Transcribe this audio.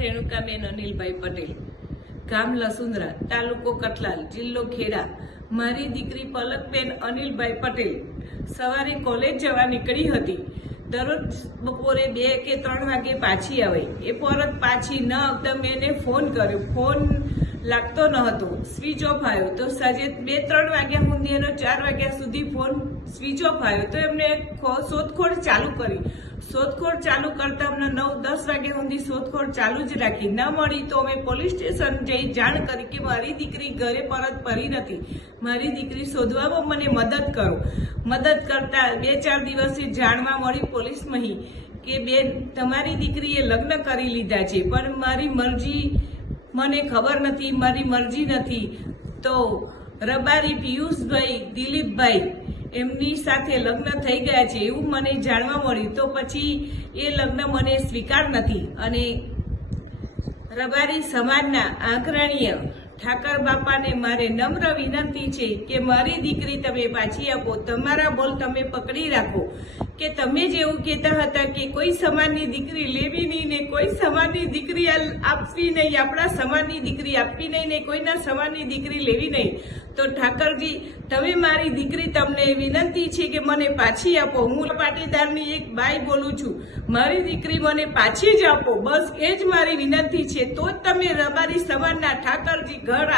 રેણુકાબેન અનિલભાઈ પટેલ, ગામ લસુંદરા, તાલુકો કઠલાલ, જિલ્લો ખેડા। મારી દીકરી પલકબેન અનિલભાઈ પટેલ સવારે કોલેજ જવા નીકળી હતી। દરરોજ બપોરે 2 કે 3 વાગે પાછી આવે। એ પરત પાછી ન આવતા મેં એને ફોન કર્યો, ફોન લાગતો ન હતો, સ્વિચ ઓફ આવ્યો। તો સાંજે 2-3 વાગ્યા સુધી એનો 4 વાગ્યા સુધી ફોન સ્વિચ ઓફ આવ્યો। તો એમને શોધખોળ ચાલુ કરી। શોધખોળ ચાલુ કરતા અમને 9-10 વાગ્યા સુધી શોધખોળ ચાલુ જ રાખી। ન મળી તો અમે પોલીસ સ્ટેશન જઈ જાણ કરી કે મારી દીકરી ઘરે પરત ફરી નથી, મારી દીકરી શોધવામાં મને મદદ કરો। મદદ કરતા 2-4 દિવસે જાણવા મળી પોલીસમાં કે બેન તમારી દીકરીએ લગ્ન કરી લીધા છે, પણ મારી મરજી મને ખબર નથી, મારી મરજી નથી। તો રબારી પિયુષભાઈ દિલીપભાઈ એમની સાથે લગ્ન થઈ ગયા છે એવું મને જાણવા મળ્યું। તો પછી એ લગ્ન મને સ્વીકાર નથી અને રબારી સમાજના આગ્રણીય ઠાકર બાપાને મારે નમ્ર વિનંતી છે કે મારી દીકરી તમે પાછી આપો। તમારા બોલ તમે પકડી રાખો કે તમે જેવું કહેતા હતા કે કોઈ સમાજની દીકરી લેવી નહીં ને કોઈ સમાજની દીકરી આપવી નહીં, આપણા સમાજની દીકરી આપવી નહીં ને કોઈના સમાજની દીકરી લેવી નહીં, તો ઠાકરજી તમે મારી દીકરી તમને વિનંતી છે કે મને પાછી આપો। હું પાટીદારની એક બાઈ બોલું છું, મારી દીકરી મને પાછી જ આપો, બસ એ જ મારી વિનંતી છે। તો જ તમે રબારી સમાજના ઠાકરજી ઘર